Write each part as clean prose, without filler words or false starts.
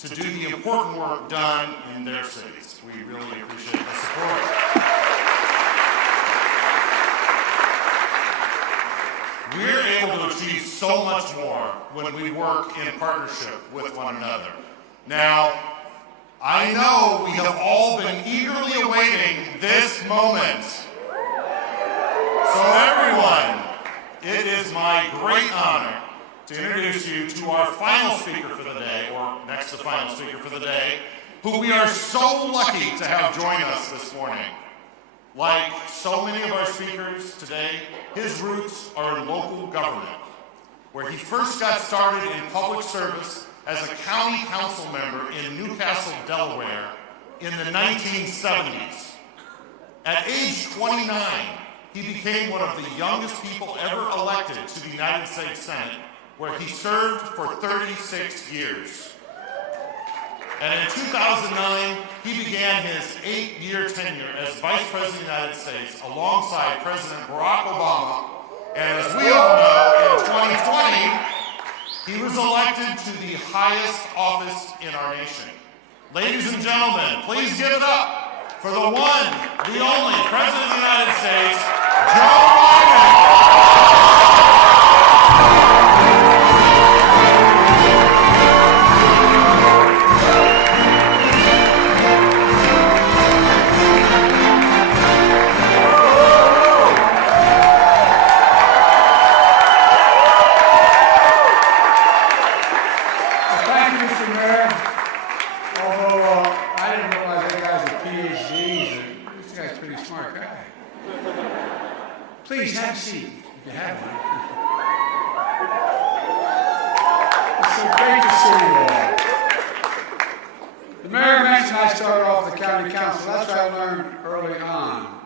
to do the important work done in their cities. We really appreciate the support. We're able to achieve so much more when we work in partnership with one another. Now, I know we have all been eagerly awaiting this moment. So everyone, it is my great honor to introduce you to our final speaker for the day, or next to final speaker for the day, who we are so lucky to have join us this morning. Like so many of our speakers today, his roots are in local government, where he first got started in public service as a county council member in Newcastle, Delaware in the 1970s. At age 29, he became one of the youngest people ever elected to the United States Senate, where he served for 36 years. And in 2009, he began his 8-year tenure as Vice President of the United States alongside President Barack Obama. And as we all know, in 2020, he was elected to the highest office in our nation. Ladies and gentlemen, please give it up for the one, the only President of the United States, Joe Biden. Please have a seat, if you have one. It's so great to see you all. The mayor mentioned I started off the county council. That's what I learned early on,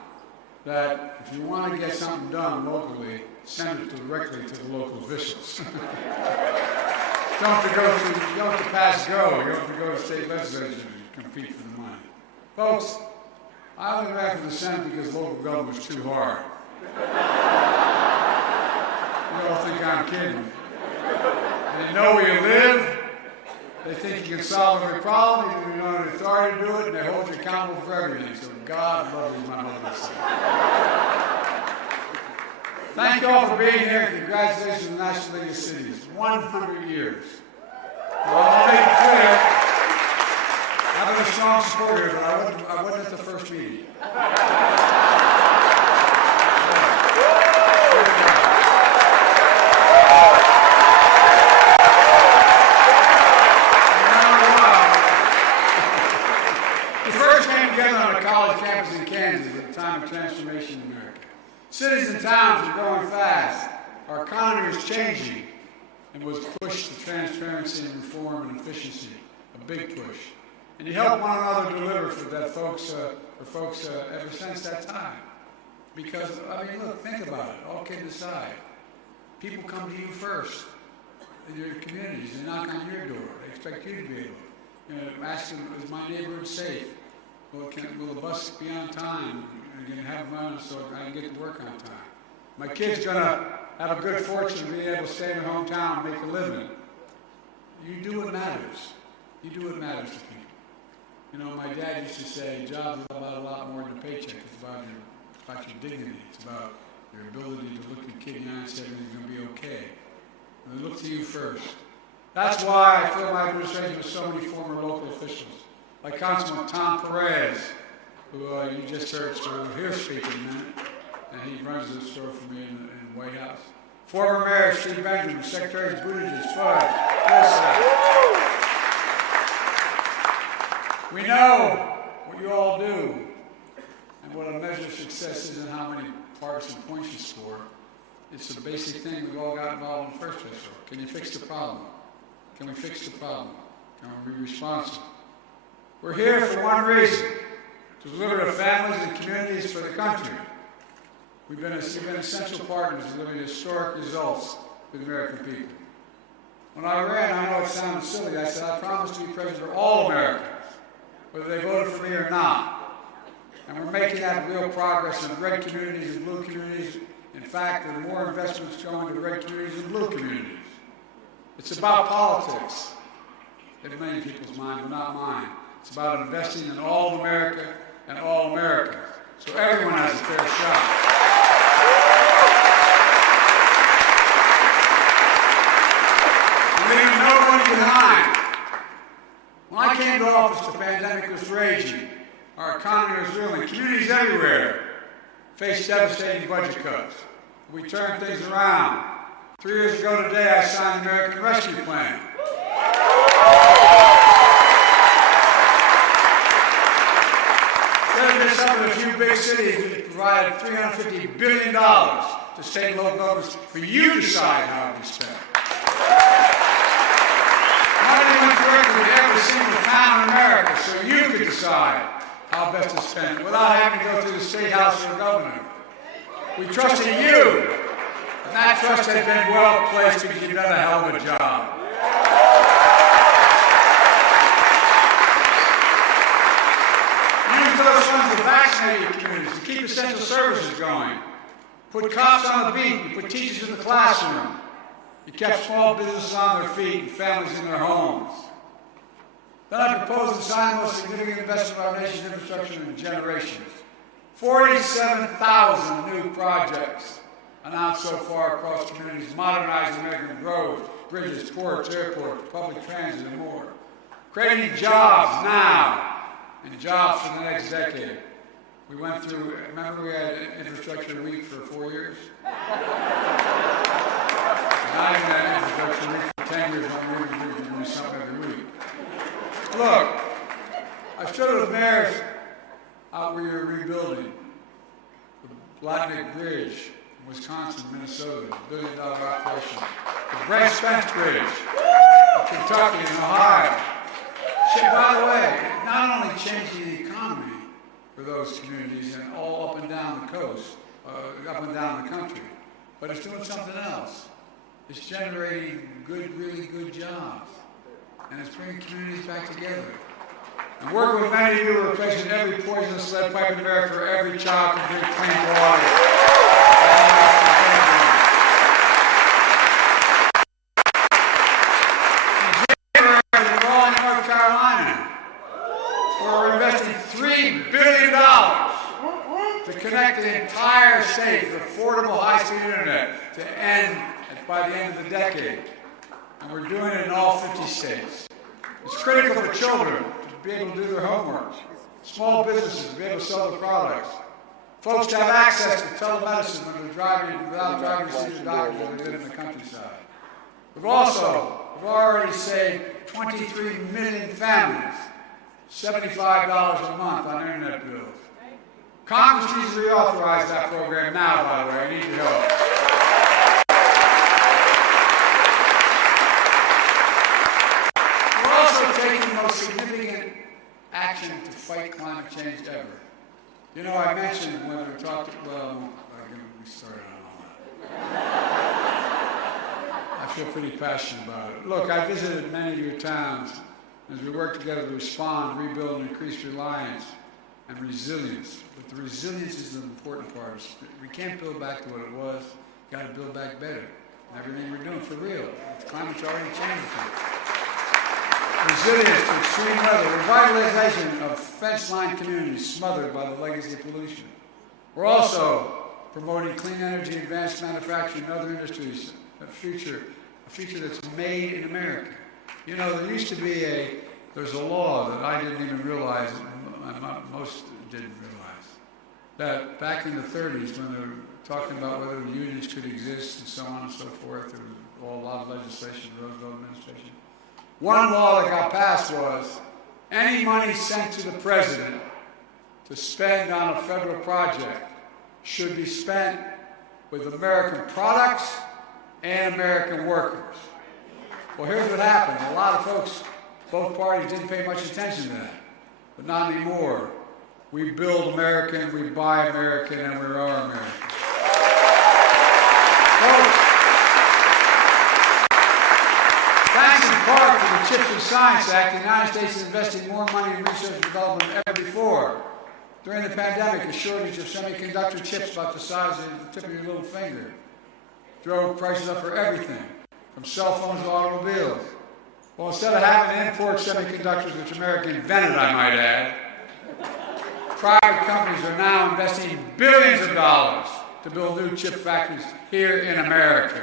that if you want to get something done locally, send it directly to the local officials. You don't have to pass go. You don't have to go to state legislatures to compete for the money. Folks, I only ran for the Senate because local government was too hard. You all think I'm kidding. They know where you live. They think you can solve every problem. You know the authority to do it, and they hold you accountable for everything. So God love you, my mother said. Thank you all for being here. Congratulations to the National League of Cities. 100 years. Well, I'll make it clear. I've been a strong supporter, but I wasn't at the first meeting. Transformation in America. Cities and towns are growing fast. Our economy is changing and was pushed to transparency and reform and efficiency, a big push. And you help one another deliver for that folks ever since that time. Because, I mean, look, think about it, all kidding aside. People come to you first in your communities. They knock on your door. They expect you to be able to ask them, is my neighborhood safe? Will the bus be on time? I'm going to have run so I can get to work on time. My kid's going to have a good fortune of being able to stay in their hometown and make a living. You do what matters. You do what matters to people. You know, my dad used to say, jobs is about a lot more than a paycheck. It's about your dignity. It's about your ability to look your kid in the eye and say everything's going to be okay. And they look to you first. That's why I feel my administration with so many former local officials, like Councilman Tom Perez, who you just heard here speak in a minute, and he runs this store for me in the White House. Former Mayor Steve Benjamin, Secretary Buttigieg, Fudge, we know what you all do, and what a measure of success is and how many partisan points you score. It's the basic thing we've all got involved in the first place for. Can you fix the problem? Can we fix the problem? Can we be responsive? We're here for one reason, to deliver to families and communities for the country. We've been essential partners in delivering historic results for the American people. When I ran, I know it sounded silly, I said I promised to be president for all Americans, whether they voted for me or not. And we're making that real progress in red communities and blue communities. In fact, there are more investments going to red communities and blue communities. It's about politics. in many people's minds, but not mine. It's about investing in all of America and all Americans, so everyone has a fair shot. Leaving nobody behind. When I came to office, the pandemic was raging. Our economy was reeling. Communities everywhere faced devastating budget cuts. We turned things around. 3 years ago today, I signed the American Rescue Plan. Instead of just some of the few big cities, we provided $350 billion to state and local governments for you to decide how to be spent. Money went directly to every single town in America so you could decide how best to spend it without having to go through the state house or the governor. We trusted you, and that trust has been well placed because you've done a hell of a job. Use those funds to vaccinate your communities, to keep essential services going. Put cops on the beat, you put teachers in the classroom. You kept small businesses on their feet and families in their homes. Then I proposed to sign the most significant investment of our nation's infrastructure in generations. 47,000 new projects announced so far across communities, modernizing American roads, bridges, ports, airports, public transit, and more. Creating jobs now and jobs for the next decade. We went through, remember we had Infrastructure Week for 4 years? Not even that Infrastructure Week for 10 years, when we were doing something every week. Look, I stood with mayors out where you're rebuilding the Black Neck Bridge in Wisconsin, Minnesota, $1 billion operation. The Brent Spence Bridge in Kentucky and Ohio. By the way, not only changing the economy for those communities and all up and down the coast, up and down the country, but it's doing something else. It's generating good, really good jobs. And it's bringing communities back together. And working with many of you, we're replacing every poisonous lead pipe in America for every child can drink clean water. In January, we're all in North Carolina, where we're investing $3 billion to connect the entire state with affordable high-speed internet to end by the end of the decade. And we're doing it in all 50 states. It's critical for children to be able to do their homework, small businesses to be able to sell their products, folks to have access to telemedicine when they're driving without driving to see their doctors when they live in the countryside. We've already saved 23 million families $75 a month on internet bills. Congress needs to reauthorize that program now, by the way. I need your help. Taking the most significant action to fight climate change ever. You know, I mentioned when we talked, well, we started on all that. I feel pretty passionate about it. Look, I visited many of your towns as we work together to respond, rebuild, and increase reliance and resilience. But the resilience is the important part. We can't build back to what it was. We've got to build back better. And everything we're doing for real. The climate's already changing. Resilience to extreme weather, revitalization of fence-lined communities smothered by the legacy of pollution. We're also promoting clean energy, advanced manufacturing, and other industries, a future that's made in America. You know, there used to be there's a law that I didn't even realize, most didn't realize, that back in the 30s when they were talking about whether the unions could exist and so on and so forth, there was a lot of legislation, the Roosevelt administration. One law that got passed was any money sent to the president to spend on a federal project should be spent with American products and American workers. Well, here's what happened. A lot of folks, both parties didn't pay much attention to that, but not anymore. We build American, we buy American, and we are American. Folks, thanks in part to the CHIPS and Science Act, the United States is investing more money in research and development than ever before. During the pandemic, a shortage of semiconductor chips about the size of the tip of your little finger drove prices up for everything, from cell phones to automobiles. Well, instead of having to import semiconductors, which America invented, I might add, private companies are now investing billions of dollars to build new chip factories here in America.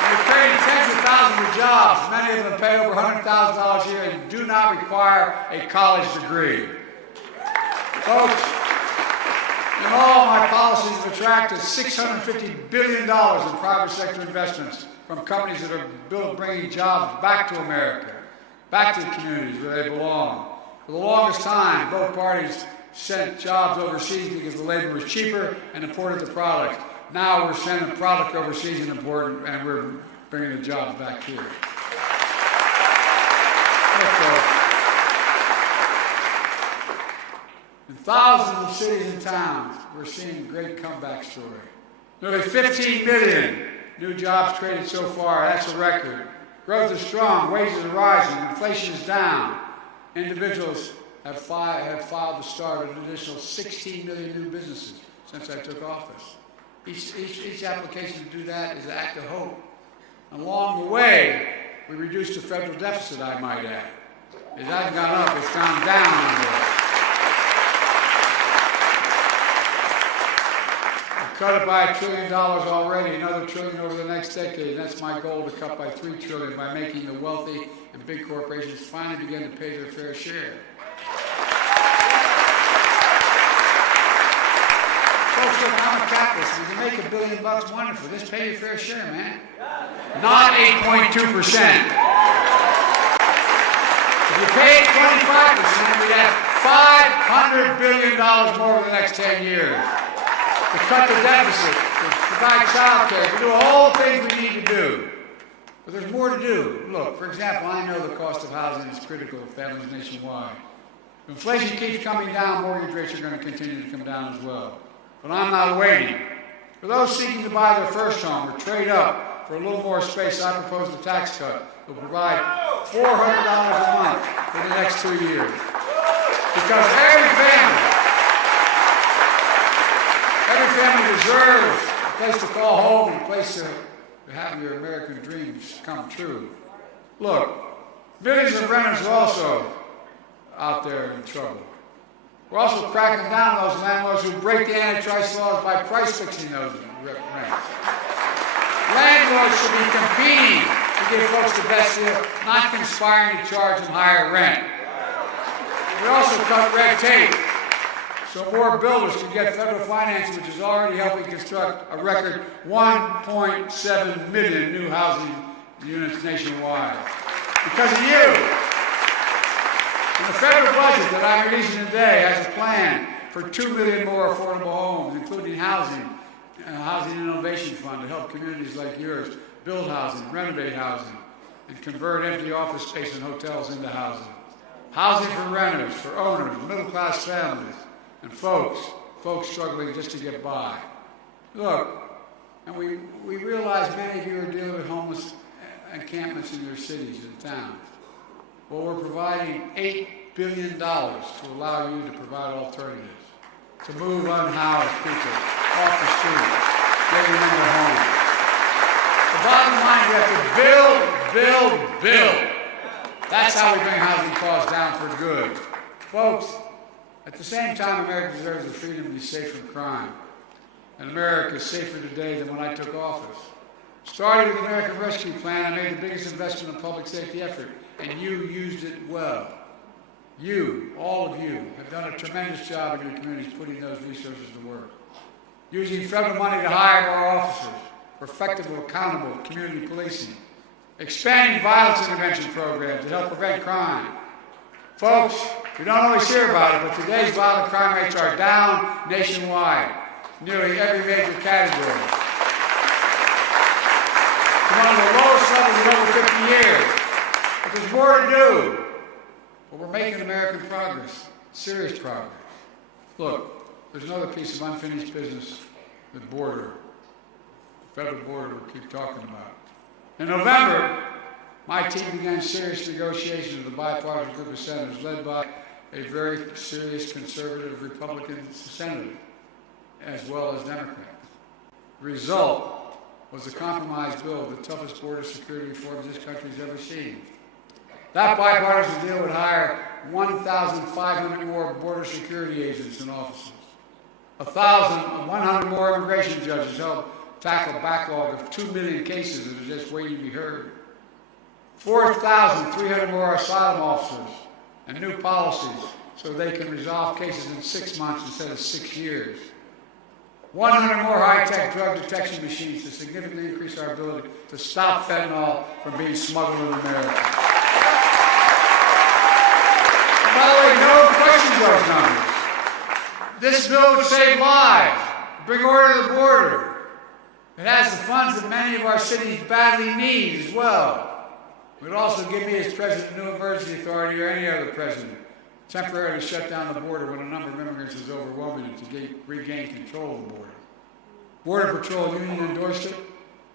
They're creating tens of thousands of jobs. Many of them pay over $100,000 a year and do not require a college degree. Folks, in all, my policies have attracted $650 billion in private sector investments from companies that are bringing jobs back to America, back to the communities where they belong. For the longest time, both parties sent jobs overseas because the labor was cheaper and imported the product. Now we're sending product overseas and we're bringing the jobs back here. In thousands of cities and towns, we're seeing a great comeback story. Nearly 15 million new jobs created so far. That's a record. Growth is strong, wages are rising, inflation is down. Individuals have filed to start an additional 16 million new businesses since I took office. Each application to do that is an act of hope. Along the way, we reduced the federal deficit, I might add. It hasn't gone up, it's gone down. Cut it by $1 trillion already, another $1 trillion over the next decade. And that's my goal, to cut by $3 trillion by making the wealthy and big corporations finally begin to pay their fair share. Folks, look, I'm a capitalist. If you make $1 billion, wonderful. Just pay your fair share, man. Not 8.2%. If you paid 25%, we'd have $500 billion more over the next 10 years. To cut the deficit, to provide child care, to do all the things we need to do. But there's more to do. Look, for example, I know the cost of housing is critical to families nationwide. If inflation keeps coming down, mortgage rates are going to continue to come down as well. But I'm not waiting. For those seeking to buy their first home or trade up for a little more space, I propose a tax cut that will provide $400 a month for the next 2 years. Because every family deserves a place to call home and a place to have your American dreams come true. Look, millions of renters are also out there in trouble. We're also cracking down on those landlords who break the antitrust laws by price fixing those rents. Landlords should be competing to give folks the best deal, not conspiring to charge them higher rent. We also cut red tape so more builders can get federal financing, which is already helping construct a record 1.7 million new housing units nationwide. Because of you. And the federal budget that I'm releasing today has a plan for 2 million more affordable homes, including housing innovation fund to help communities like yours build housing, renovate housing, and convert empty office space and hotels into housing. Housing for renters, for owners, middle-class families, and folks struggling just to get by. Look, and we realize many of you are dealing with homeless encampments in your cities and towns. Well, we're providing $8 billion to allow you to provide alternatives, to move unhoused people off the street, get them in their homes. The bottom line, we have to build. That's how we bring housing costs down for good. Folks, at the same time, America deserves the freedom to be safe from crime. And America is safer today than when I took office. Starting with the American Rescue Plan, I made the biggest investment in public safety effort, and you used it well. You, all of you, have done a tremendous job in your communities putting those resources to work. Using federal money to hire more officers for effective and accountable community policing. Expanding violence intervention programs to help prevent crime. Folks, we don't always hear about it, but today's violent crime rates are down nationwide, nearly every major category. To one of the lowest levels in over 50 years. But there's more to do. But we're making American progress, serious progress. Look, there's another piece of unfinished business with border, the federal border we keep talking about. In November, my team began serious negotiations with a bipartisan group of senators led by a very serious conservative Republican senator, as well as Democrats. The result was a compromise bill of the toughest border security reforms this country's ever seen. That bipartisan deal would hire 1,500 more border security agents and officers, 1,100 more immigration judges to help tackle a backlog of 2 million cases that are just waiting to be heard, 4,300 more asylum officers, and new policies so they can resolve cases in 6 months instead of 6 years. 100 more high-tech drug detection machines to significantly increase our ability to stop fentanyl from being smuggled in America. By the way, no questions those numbers. This bill would save lives, bring order to the border. It has the funds that many of our cities badly need as well. It would also give me, as president, new emergency authority or any other president, temporarily shut down the border when a number of immigrants is overwhelming it to regain control of the border. Border Patrol Union endorsed it,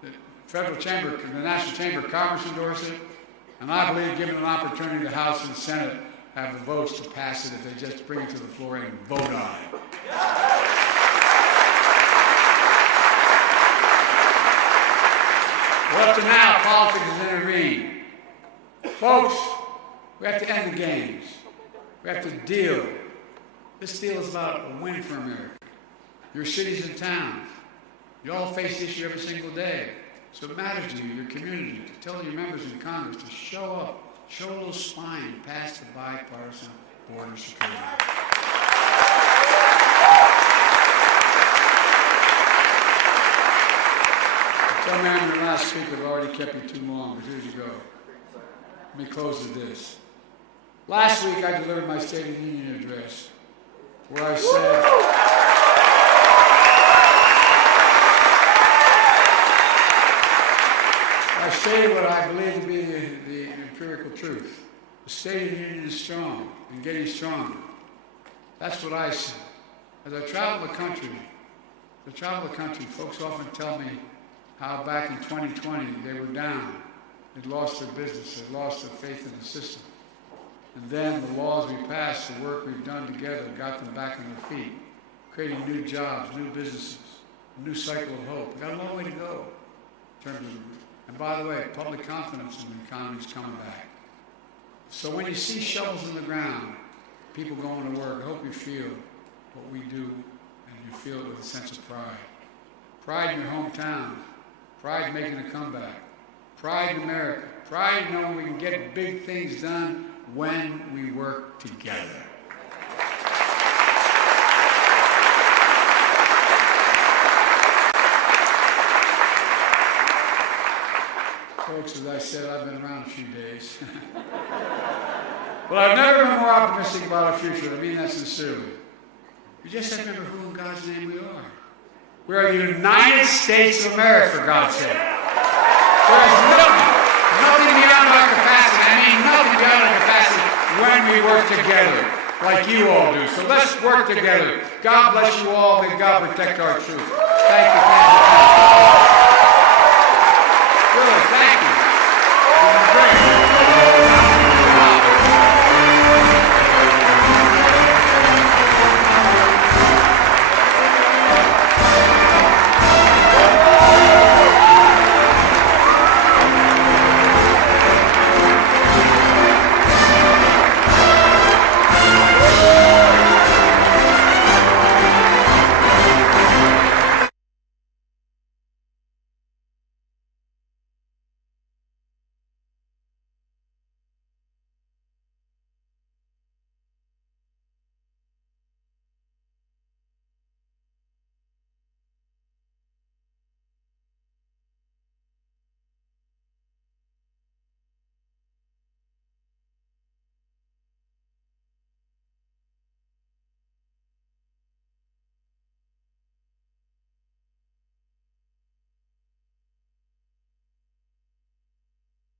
the Federal Chamber, the National Chamber of Commerce endorsed it, and I believe given an opportunity, the House and Senate have the votes to pass it if they just bring it to the floor and vote on it. Well, up to now, politics has intervened. Folks, we have to end the games. We have to deal. This deal is about a win for America. Your cities and towns, you all face the issue every single day. So it matters to you, your community, to tell your members in Congress to show up, show a little spine, pass the bipartisan border security. Tell me I'm your last speaker. I've already kept you too long, but here you go. Let me close with this. Last week I delivered my State of the Union address, where I said, stated what I believe to be the empirical truth. The State of the Union is strong and getting stronger. That's what I said. As I travel the country, folks often tell me how back in 2020 they were down. They'd lost their business. They'd lost their faith in the system. And then the laws we passed, the work we've done together got them back on their feet, creating new jobs, new businesses, a new cycle of hope. We've got a long way to go in terms of, and by the way, public confidence in the economy is coming back. So when you see shovels in the ground, people going to work, I hope you feel what we do, and you feel it with a sense of pride. Pride in your hometown, pride in making a comeback, pride in America, pride in knowing we can get big things done when we work together. Folks, as I said, I've been around a few days. But I've never been more optimistic about our future. I mean that sincerely. We just have to remember who in God's name we are. We are the United States of America, for God's sake. There is nothing beyond our capacity. I mean, nothing beyond our capacity when we work together, like you all do. So let's work together. God bless you all. May God protect our truth. Thank you.